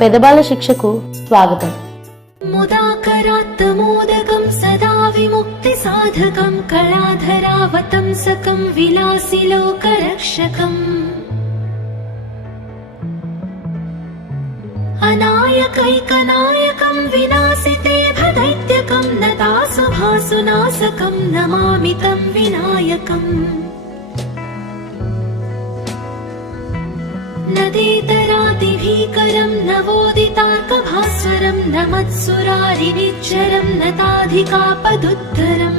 పెదబాల శిక్షకు స్వాగతం. ముదాకరాత్తమోదకం సదా విముక్తి సాధకం కళాధరావతంసకం విలాసి లోకరక్షకం అనాయకైకనాయకం వినాశితే భదైత్యకం నతాసుభాసునాశకం నమామి తం వినాయకం నదేతరాదిభీకరం నవోదితార్కభాస్వరం నమత్సురారినిచ్చరం నతాధికాపదుద్ధరం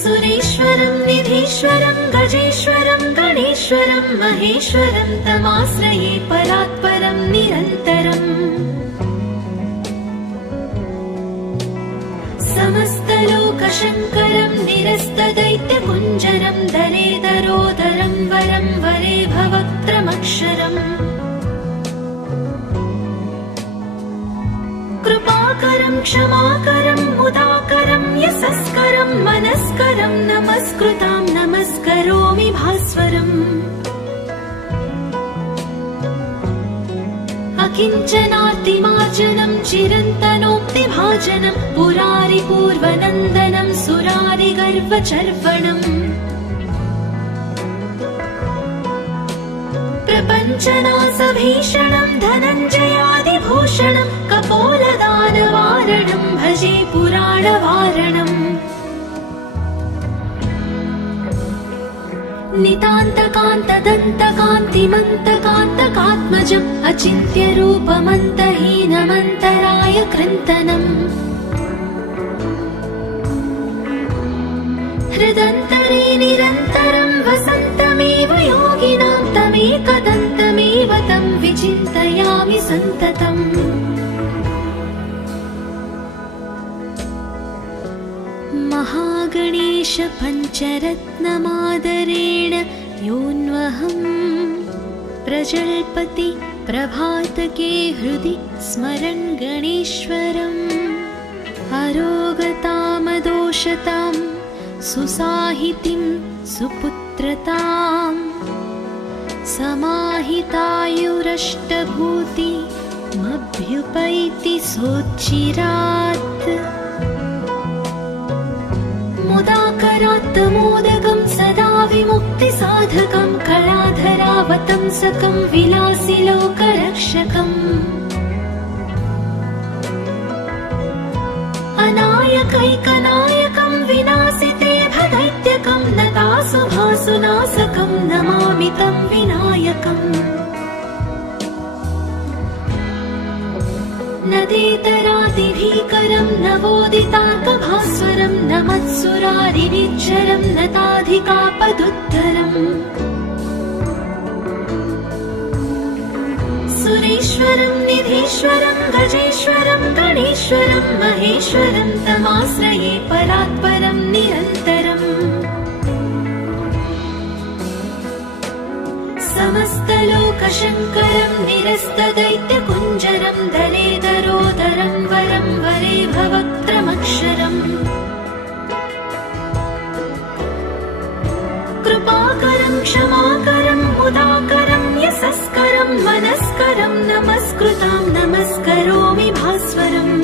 సురేశ్వరం నిధీశ్వరం గజేశ్వరం గణేశ్వరం మహేశ్వరం తమాశ్రయే పరాత్పరం నిరంతరం సమస్తలోకశంకరం నిరస్తదైత్యపుంజరం దరేదరోదరం వరం వరే భవక్త్రమక్షరం కృపాకరం క్షమాకరం ముదాకరం యశస్కరం మనస్కరం నమస్కృతాం నమస్కరోమి భాస్వరం అకించనార్తిమార్జనం చిరంతనోక్తిభాజనం పురారి పూర్వనందనం సురారి గర్వచర్వణం ప్రపంచనాశభీషణం ధనంజయాదిభూషణం కపోలదానవారణం భజే పురాణవారణం నితాంతకాంతదంతకాంతిమంతకాంతకాత్మజం అచింత్యరూపమంతహీనమంతరాయ కృంతనం హృదంతరే నిరంతరం వసంతమేవ యోగినాం తమేకదంతమేవ తం విచింతయామి సంతతం महागणेश पञ्चरत्नमादरेण योऽन्वहं प्रजल्पति प्रभातके हृदि स्मरन् गणेश्वरम् अरोगतामदोषतां सुसाहितिं सुपुत्रतां समाहितायुरष्टभूति मभ्युपैति सोच्चिरात् मुदाकरात्तमोदकं सदा विमुक्ति साधकं कलाधरावतंसकं विलासी लोकरक्षकम् अनायकैकनायकं विनाशिते भदैत्यकं नतासुभासुनाशकं नमामि तं विनायकम् नदेतरादिभीकरं नवोदितार्कभास्वरं नमत्सुरारिनिच्चरं नताधिकापदुद्धरम् सुरेश्वरं निधीश्वरं गजेश्वरं गणेश्वरं महेश्वरं तमाश्रये परात्परं निरन्तरम् समस्तलोकशङ्करं निरस्तदैत्यकुञ्जरं दलेदरोदरं वरं वरे भवक्त्रमक्षरम् कृपाकरं क्षमाकरं मुदाकरं यशस्करं मनस्करं नमस्कृतां नमस्करोमि भास्वरम्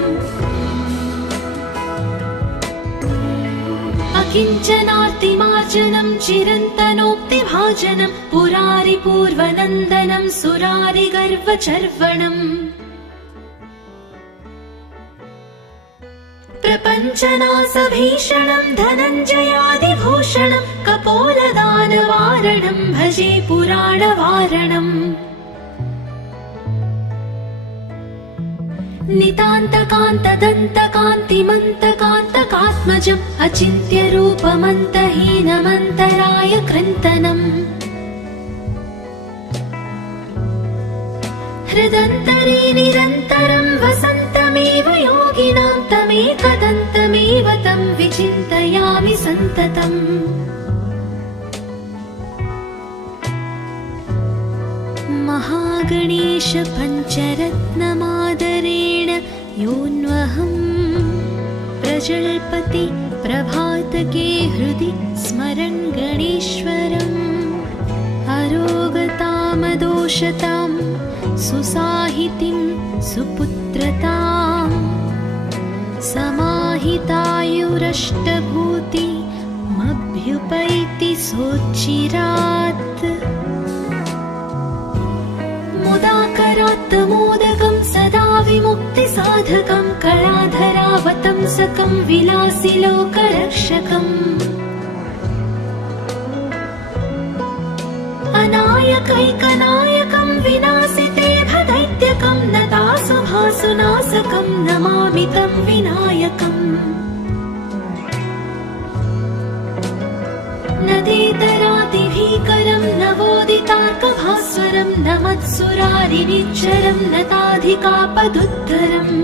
अकिञ्चनार्तिमार्जनं चिरन्तनोक्तिभाजनं पुरारि पूर्वनन्दनं सुरारि गर्वचर्वणम् प्रपञ्चनाशभीषणं धनञ्जयादिभूषणं कपोलदानवारणं भजे पुराणवारणम् नितान्तकान्तदन्तकान्तिमन्तकान्तकात्मजम् अचिन्त्यरूपमन्तहीनमन्तराय कृन्तनम् हृदन्तरे निरन्तरं वसन्तमेव योगिनां तमेकदन्तमेव तं विचिन्तयामि सन्ततम् महागणेश पञ्चरत्नमादरेण योऽन्वहं प्रजल्पति प्रभातके हृदि स्मरन् गणेश्वरम् अरोगताम महागणेशपञ्चरत्नमादोषतां सुसाहितिं सुपुत्रताम् समाहितायुरष्टभूतिमभ्युपैति सोच्चिरात् मुदाकरात्तमोदकं सदा विमुक्तिसाधकं कलाधरावतंसकं विलासिलोकरक्षकम् अनायकैकनायकं विनाशिते भदैत्यकं नतासुभासुनाशकं नमामि तं विनायकम् नदेतरातिभीकरं नवोदितार्कभास्वरं नमत्सुरारिनिच्चरं नताधिकापदुद्धरम्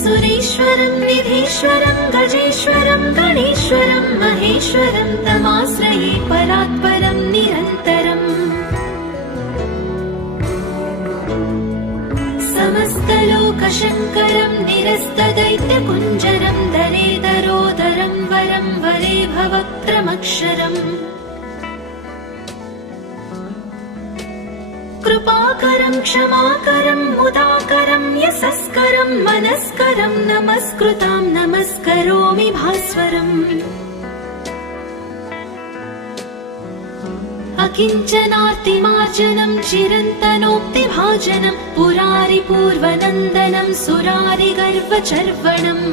सुरेश्वरं निधीश्वरं गजेश्वरं गणेश्वरं महेश्वरं तमाश्रये परात्परं निरन्तरम् समस्तलोकशङ्करं निरस्तदैत्यकुञ्जरं दरेदरोदरं वरं वरे भवक्त्रमक्षरम् कृपाकरं क्षमाकरं मुदाकरं यशस्करं मनस्करं नमस्कृतां नमस्करोमि भास्वरम् अकिञ्चनार्तिमार्जनं चिरन्तनोक्तिभाजनं पुरारिपूर्वनन्दनं सुरारिगर्वचर्वणम्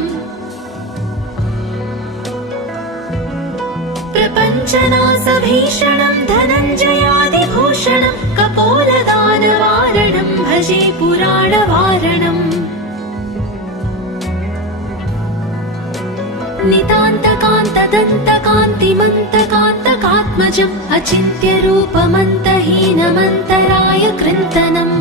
प्रपञ्चनाशभीषणं धनञ्जयादिभूषणं कपोलदानवारणं भजे पुराणवारणम् नितान्तकान्तदन्तकान्तिमन्तकान्तकात्मजम् अचिन्त्यरूपमन्तहीनमन्तराय कृन्तनम्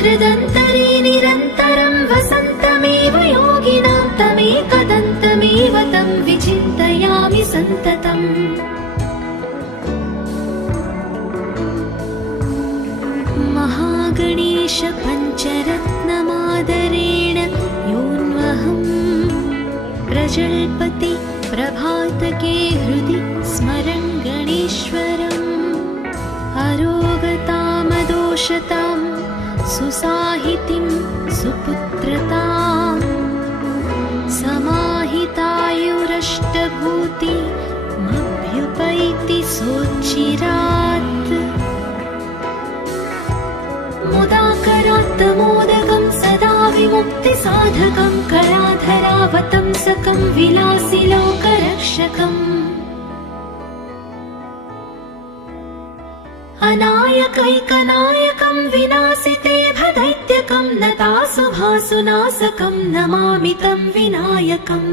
हृदन्तरे निरन्तरं वसन्तमेव योगिनां तमेकदन्तमेव तं विचिन्तयामि सन्ततम् महागणेशपञ्चरत्नमादरेण योऽन्वहम् प्रजल्पति प्रभातके हृदि स्मरन् गणेश्वरम् अरोगतामदोषतां सुसाहितिं सुपुत्रताम् समाहितायुरष्टभूतिमभ्युपैति सोच्चिरात् मुदाकरात्तमोदकं सदा विमुक्तिसाधकं कलाधरावतंसकं विलासिलोकरक्षकम् अनायकैकनायकं विनाशिते भदैत्यकं नतासुभासुनाशकं नमामि तं विनायकम्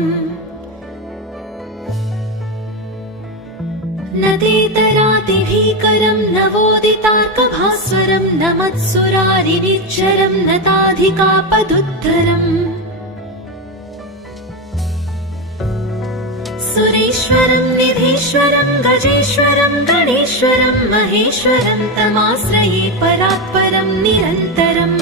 नदेतरातिभीकरं नवोदितार्कभास्वरं नमत्सुरारिनिच्चरं नताधिकापदुद्धरम् सुरेश्वरं निधीश्वरं गजेश्वरं गणेश्वरं महेश्वरं तमाश्रये परात्परं निरन्तरम्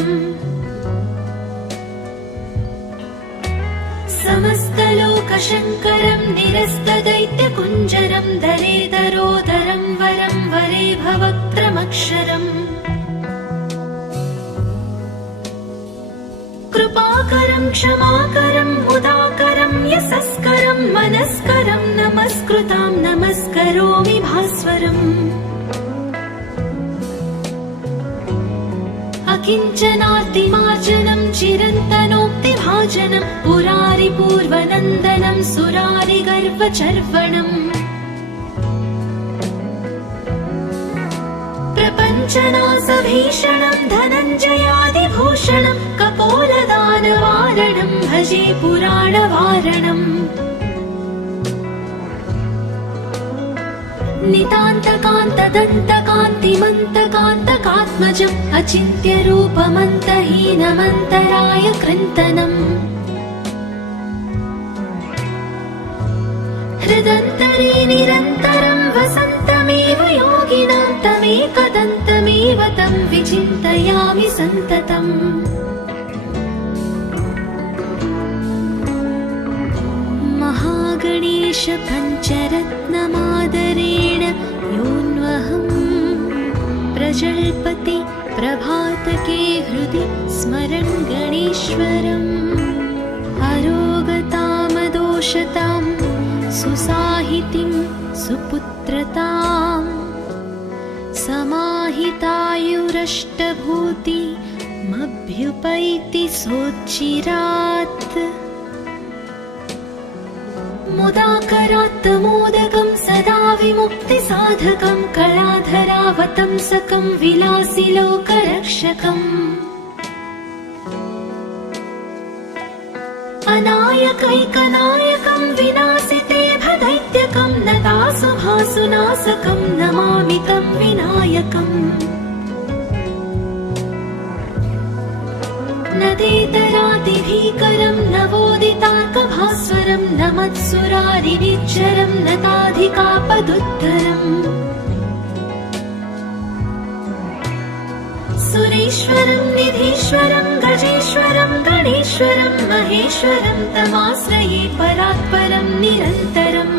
समस्तलोकशङ्करं निरस्तदैत्यकुञ्जरं दरेदरोदरं वरं वरे भवक्त्रमक्षरम् कृपाकरं क्षमाकरं मुदाकरं यशस्करं मनस्करं नमस्कृतां नमस्करोमि भास्वरम् अकिञ्चनार्तिमार्जनं चिरन्तनोक्तिभाजनं पुरारिपूर्वनन्दनं सुरारिगर्वचर्वणम् प्रपञ्चनाशभीषणं धनञ्जयादिभूषणं कपोलदानवारणं भजे पुराणवारणम् नितान्तकान्तदन्तकान्तिमन्तकान्तकात्मजम् अचिन्त्यरूपमन्तहीनमन्तराय कृन्तनम् हृदन्तरे निरन्तरं वसन्तमेव योगिनां तमेकदन्तमेव तं विचिन्तयामि सन्ततम् महागणेश पञ्चरत्नमादरेण योऽन्वहम् प्रजल्पति प्रभातके हृदि स्मरन् गणेश्वरम् अरोगतामदोषतां सुसाहितिं सुपुत्रताम् समाहितायुरष्टभूतिमभ्युपैति सोच्चिरात् मुदाकरात् मोदकं सदा विमुक्तिसाधकं कलाधरावतंसकं विलासिलोकरक्षकम् अनायकैकनायकं विनाशिते भदैत्यकं नतासुभासुनाशकं नमामि तं विनायकम् नदेतरादिभीकरं नवोदितार्कभास्वरं नमत्सुरारिनिच्चरं नताधिकापदुद्धरम् सुरेश्वरं निधीश्वरं गजेश्वरं गणेश्वरं महेश्वरं तमाश्रये परात्परं निरन्तरम्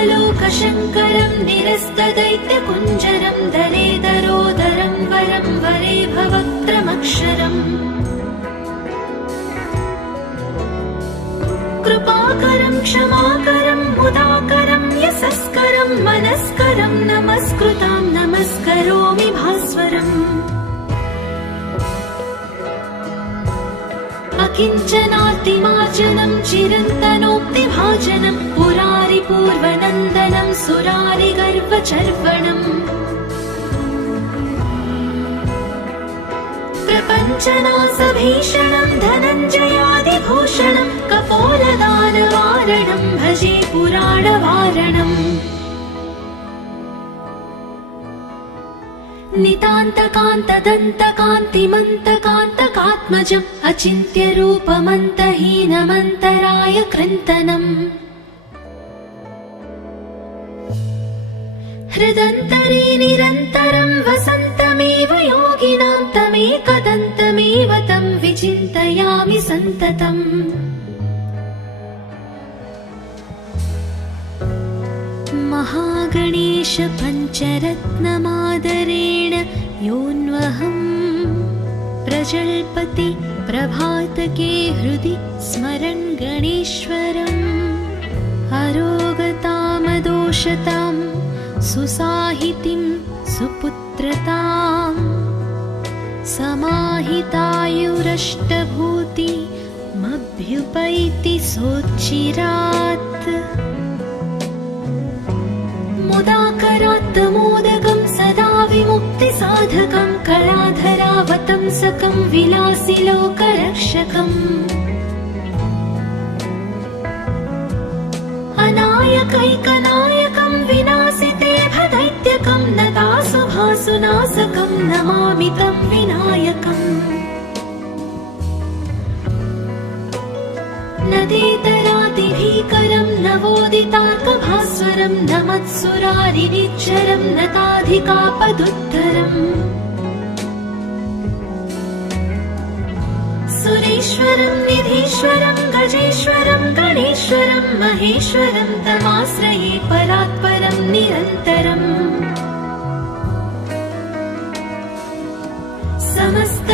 समस्तलोकशङ्करं निरस्तदैत्यकुञ्जरं दरेदरोदरं वरं वरे भवक्त्रमक्षरम् कृपाकरं क्षमाकरं मुदाकरं यशस्करं मनस्करं नमस्कृतां नमस्करोमि भास्वरम् अकिञ्चनार्तिमार्जनं चिरन्तनोक्तिभाजनं पुरारिपूर्वनन्दनं सुरारिगर्वचर्वणम् प्रपञ्चनासभीषणं धनञ्जयादिभूषणं कपोलदानवारणं भजे पुराणवारणम् नितान्तकान्तदन्तकान्तिमन्तकान्तकात्मजम् अचिन्त्यरूपमन्तहीनमन्तराय कृन्तनम् हृदन्तरे निरन्तरं वसन्तमेव योगिनां तमेकदन्तमेव तं विचिन्तयामि सन्ततम् महागणेश पञ्चरत्नमादरेण योऽन्वहम् प्रजल्पति प्रभातके हृदि स्मरन् गणेश्वरम् अरोगतामदोषतां सुसाहितिं सुपुत्रताम् समाहितायुरष्टभूतिमभ्युपैति सोच्चिरात् मुदाकरात् मोदकं सदा विमुक्तिसाधकं कलाधरावतंसकं विलासिलोकरक्षकम् अनायकैकनायकं विनाशिते भदैत्यकं नतासुभासुनाशकं नमामि तं विनायकम् नदेतरादिभीकरं नवोदितार्कभास्वरं नमत्सुरारिनिच्चरं नताधिकापदुद्धरम् सुरेश्वरं निधीश्वरं गजेश्वरं गणेश्वरं महेश्वरं तमाश्रये परात्परं निरन्तरम्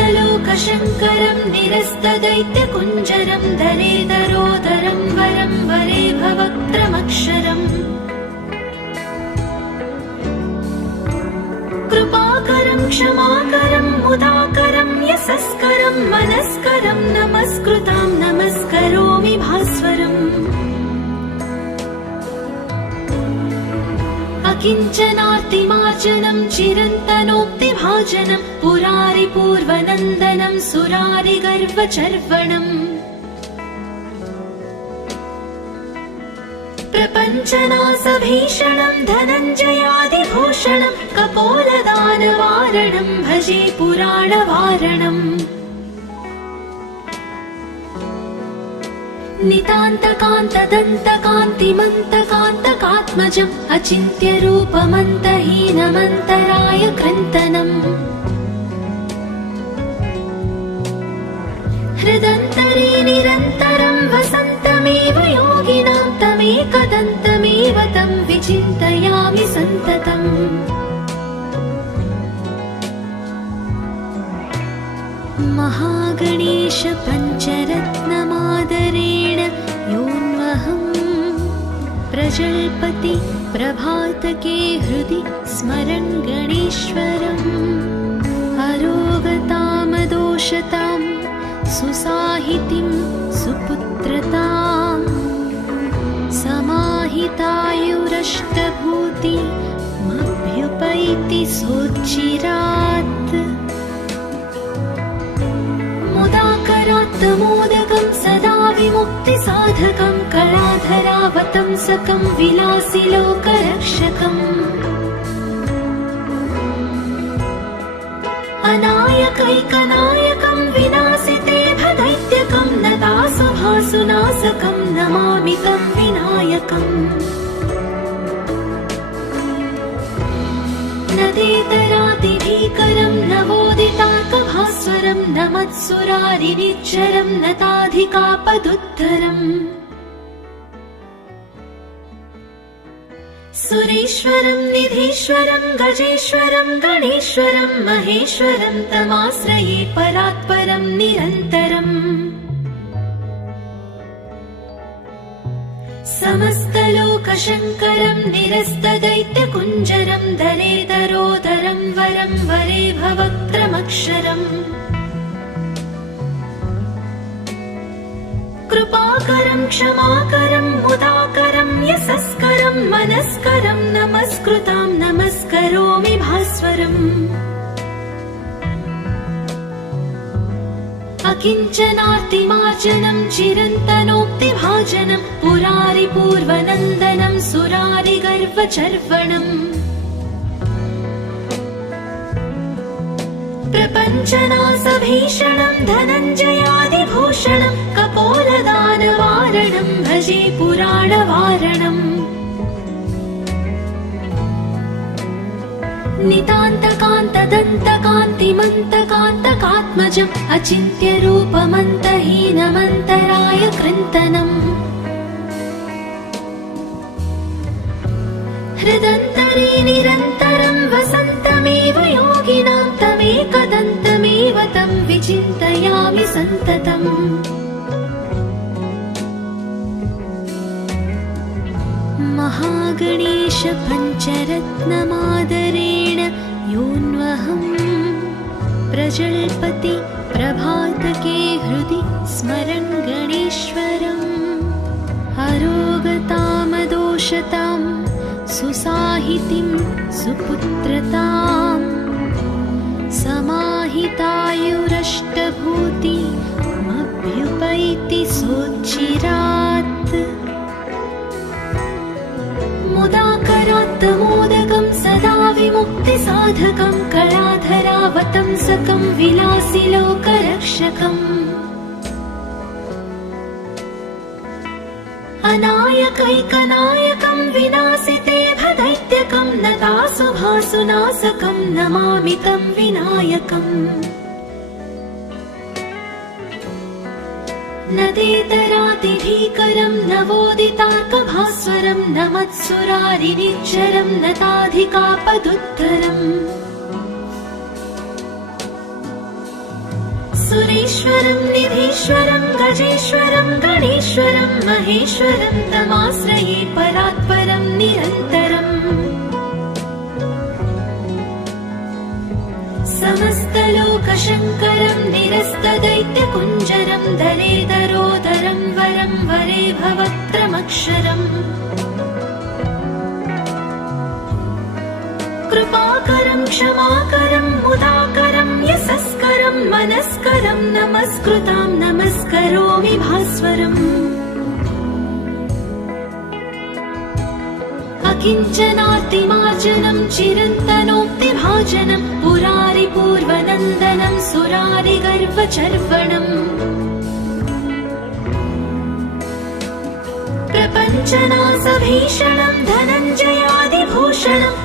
समस्तलोकशङ्करं निरस्तदैत्यकुञ्जरं दरेदरोदरं वरं वरे भवक्त्रमक्षरम् कृपाकरं क्षमाकरं मुदाकरं यशस्करं मनस्करं नमस्कृतां नमस्करोमि भास्वरम् अकिञ्चनार्तिमार्जनं चिरन्तनोक्तिभाजनं पुरारिपूर्वनन्दनं सुरारिगर्वचर्वणम् प्रपञ्चनासभीषणं धनञ्जयादिभूषणं कपोलदानवारणं भजे पुराणवारणम् नितान्तकान्तदन्तकान्तिमन्तकान्तकात्मजम् अचिन्त्यरूपमन्तहीनमन्तराय कृन्तनम् हृदन्तरे निरन्तरं वसन्तमेव योगिनां तमेकदन्तमेव तं विचिन्तयामि सन्ततम् महागणेश पञ्चरत्नमादरेण योऽन्वहम् प्रजल्पति प्रभातके हृदि स्मरन् गणेश्वरम् अरोगतामदोषतां सुसाहितिं सुपुत्रताम् समाहितायुरष्टभूतिमभ्युपैति सोच्चिरात् मुदाकरात्तमोदकं सदा विमुक्तिसाधकं कलाधरावतंसकं विलासिलोकरक्षकम् अनायकैकनायकं विनाशिते भदैत्यकं नतासुभासुनाशकं नमामि तं विनायकम् नदेतरातिभीकरं नवोदितार्कभास्वरं नमत्सुरारिनिच्चरं नताधिकापदुद्धरम् सुरेश्वरं निधीश्वरं गजेश्वरं गणेश्वरं महेश्वरं तमाश्रये परात्परं निरन्तरम् समस्तलोकशङ्करं निरस्तदैत्यकुञ्जरं दलेदरोदरं वरं वरे भवक्त्रमक्षरम् कृपाकरं क्षमाकरं मुदाकरं यशस्करं मनस्करं नमस्कृतां नमस्करोमि भास्वरम् अकिञ्चनार्तिमार्जनं चिरन्तनोक्तिभाजनं पुरारिपूर्वनन्दनं सुरारिगर्वचर्वणम् प्रपञ्चनाशभीषणं धनञ्जयादिभूषणं कपोलदानवारणं भजे पुराणवारणम् नितान्तकान्तदन्तकान्तिमन्तकान्तकात्मजम् अचिन्त्यरूपमन्तहीनमन्तराय कृन्तनम् हृदन्तरे निरन्तरं वसन्तमेव योगिनां तमेकदन्तमेव तं विचिन्तयामि सन्ततम् महागणेश पञ्चरत्नमादरेण योऽन्वहम् प्रजल्पति प्रभातके हृदि स्मरन् गणेश्वरम् अरोगतामदोषतां सुसाहितिं सुपुत्रताम् समाहितायुरष्टभूतिमभ्युपैति सोच्चिरात् मुदाकरात्तमोदकं सदा विमुक्तिसाधकं कलाधरावतंसकं विलासिलोकरक्षकम् अनायकैकनायकं विनाशिते भदैत्यकं नतासुभासुनाशकं नमामि तं विनायकम् नदेतरातिभीकरं नवोदितार्कभास्वरं नमत्सुरारिनिच्चरं नताधिकापदुद्धरम् सुरेश्वरं निधीश्वरं गजेश्वरं गणेश्वरं महेश्वरं तमाश्रये परात्परं निरन्तरम् समस्तलोकशङ्करं निरस्तदैत्यकुञ्जरं दलेदरोदरं वरं वरे भवक्त्रमक्षरम् कृपाकरं क्षमाकरं मुदाकरं यशस्करं मनस्करं नमस्कृतां नमस्करोमि भास्वरम् अकिञ्चनार्तिमार्जनं चिरन्तनोक्तिभाजनं पुरारिपूर्वनन्दनं सुरारिगर्वचर्वणम् प्रपञ्चनाशभीषणं धनञ्जयादिभूषणं